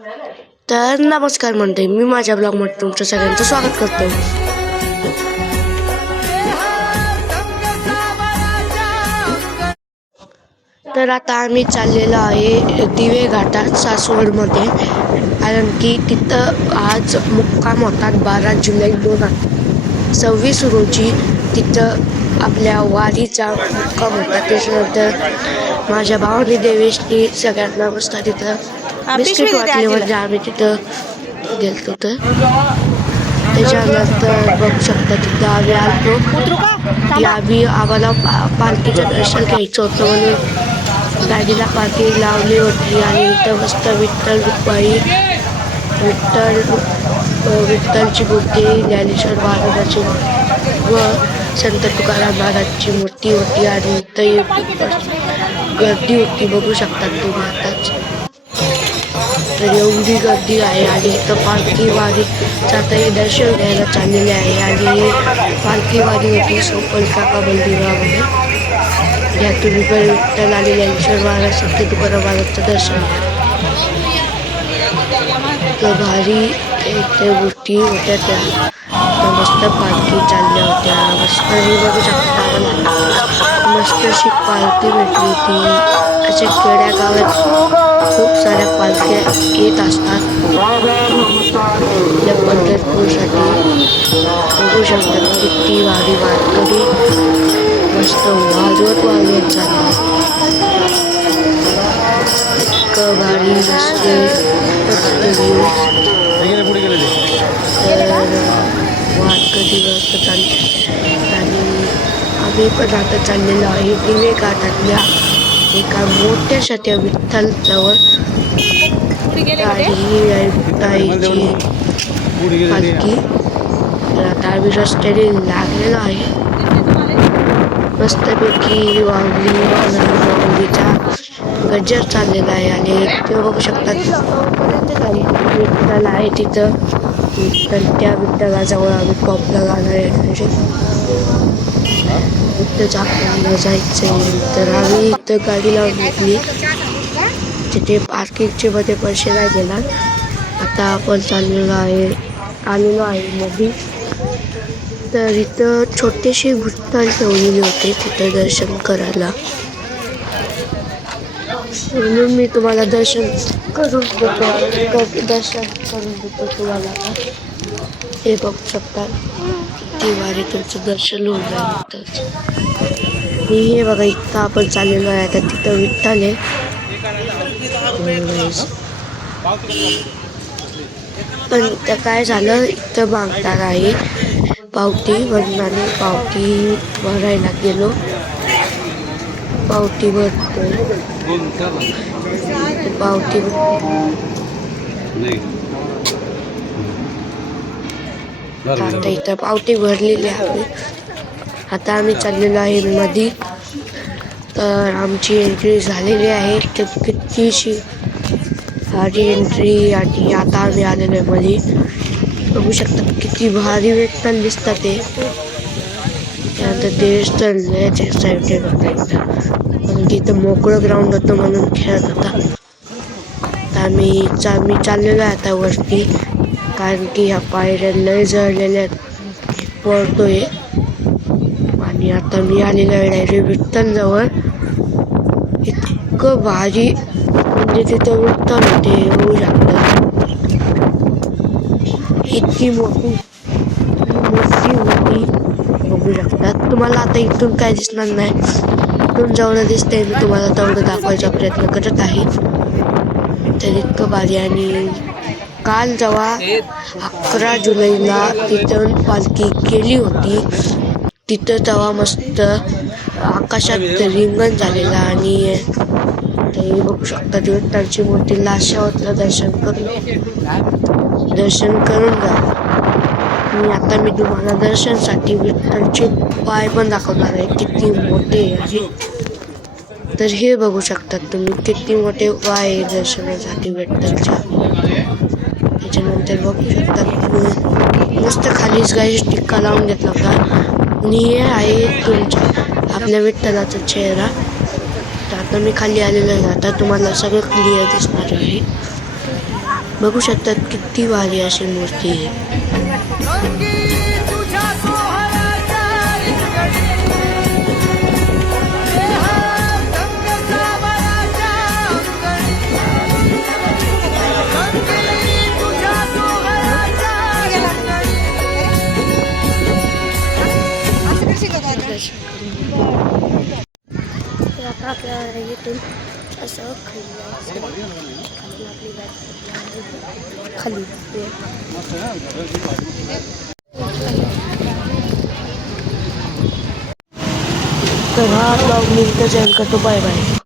तर नमस्कार म्हणते मी माझ्या ब्लॉगमध्ये तुमचं सगळ्यांचं स्वागत करतो. तर आता आम्ही चाललेलो आहे दिवे घाटात सासवडमध्ये, कारण की तिथं आज मुक्काम होतात 12 जुलै 2026 रोजी. तिथं आपल्या वारीचा मुक्काम होता. त्याच्यानंतर माझ्या भावाने देवेशनी सगळ्यांना बसता तिथं बिस्किट वाटले, म्हणजे आम्ही तिथं गेलतो. तर त्याच्यानंतर बघू शकता तिथं आम्ही आलतो की आम्हाला पालखीचं दर्शन घ्यायचं होतं म्हणून गाडीला पार्किंग लावली होती. आणि इथं मस्त विठ्ठलची मूर्ती, ज्ञानेश्वर महाराजाची व संत तुकाराम महाराजची मूर्ती होती. आणि इथं गर्दी होती, बघू शकतात तुम्ही आताच. तर एवढी गर्दी आहे. आणि इथं पालखी वारीचा दर्शन घ्यायला चाललेले आहे. आणि पालखी वारी होती काका मंदिरामध्ये. या तुम्ही पण विठ्ठल आणि ज्ञानेश्वर महाराज संत तुकाराम महाराजचं दर्शन घ्या. तर भारी इथे मूर्ती होत्या, त्या मस्त पालखी चालल्या होत्या. मस्त हे बघू शकता, आम्हाला मस्त अशी पालखी भेटली होती. अशा खेड्या गावात खूप साऱ्या पालख्या येत असतात या पंढरपूरसाठी. बघू शकतात किती भारी वारकरी मस्त वाजवत चालतात. इतकं भारी मस्त वारकरी मस्त चालतात. आणि आम्ही पण आता चाललेलो आहे दिवे घाटातल्या एका मोठ्याशा त्या विठ्ठलजवळ. आणि ही आहे पालखी. तर आता आम्ही रस्त्याने लागलेलो आहे. मस्तपैकी वावलीचा गजर चाललेला आहे. आणि ते बघू शकतात विठ्ठल आहे तिथं. त्या विठ्ठलाजवळ आम्ही टॉपला जाणार आहे. तिथंच आपल्याला जायचं आहे. तर आम्ही इथं गाडी लावून घेतली. तिथे पार्किंगचे मध्ये पैसे नाही देणार. आता आपण आलेलो आहे मध्ये. तर इथं छोटेसे विठ्ठल ठेवलेले होते तिथं दर्शन करायला, म्हणून मी तुम्हाला दर्शन करून देतो तुम्हाला. हे बघू शकता किती वारी तुमचं दर्शन होऊन जाईल. आणि हे बघा इथं आपण चाललेलो आहे. आता तिथं विठ्ठल आहे. पण त्या काय झालं, इथं मागणार आहे पावती, म्हणून आम्ही पावती भरायला गेलो. पावती भरतोय. पावती आता इथं पावती भरलेली आहे. आता आम्ही चाललेलो आहे मध्ये. तर आमची एंट्री झालेली आहे. तर कितीशी भारी एंट्री. आणि आता आम्ही आलेलो आहे मध्ये. बघू शकता किती भारी विठ्ठल दिसतात ते. त्यानंतर देवस्थान साईडने बघायचं, कारण की इथं मोकळं ग्राउंड होतं म्हणून खेळत होता. तर आम्ही चाललेलो आहे आता वरती, कारण की ह्या पायऱ्या लय जळलेल्या पडतोय. आणि आता मी आलेलो आहे डायरेक्ट विठ्ठलजवळ. इतकं भारी, म्हणजे तिथं विठ्ठल होते होऊ शकतं. इतकी मोठी होती, बघू शकतात. तुम्हाला आता इथून काय दिसणार नाही, इथून जेवढं दिसतंय मी तुम्हाला तेवढं दाखवायचा प्रयत्न करत आहे. तर इतकं भारी. आणि काल जेव्हा 11 जुलैला तिथून पालखी गेली होती, तिथं तेव्हा मस्त आकाशात रिंगण झालेलं. आणि ते बघू शकता विठ्ठलची मूर्ती लाशावरचं दर्शन करून जा. आणि आता मी तुम्हाला दर्शनसाठी विठ्ठलचे पाय पण दाखवणार आहे, किती मोठे आहे. तर हे बघू शकतात तुम्ही किती मोठे पाय आहे दर्शनासाठी विठ्ठलच्या. त्याच्यानंतर बघू शकतात मस्त खालीच गाईस टिक्का लावून घेतला होता. आणि हे आहे तुमच्या आपल्या विठ्ठलाचा चेहरा. तर आता मी खाली आलेलो आहे. आता तुम्हाला सगळं क्लिअर दिसणार आहे. बघू शकतात किती भारी अशी मूर्ती आहे. आता आपल्याला इथून असं खाली तर हा ब्लॉग मी इथं जॉईन करतो. Bye bye.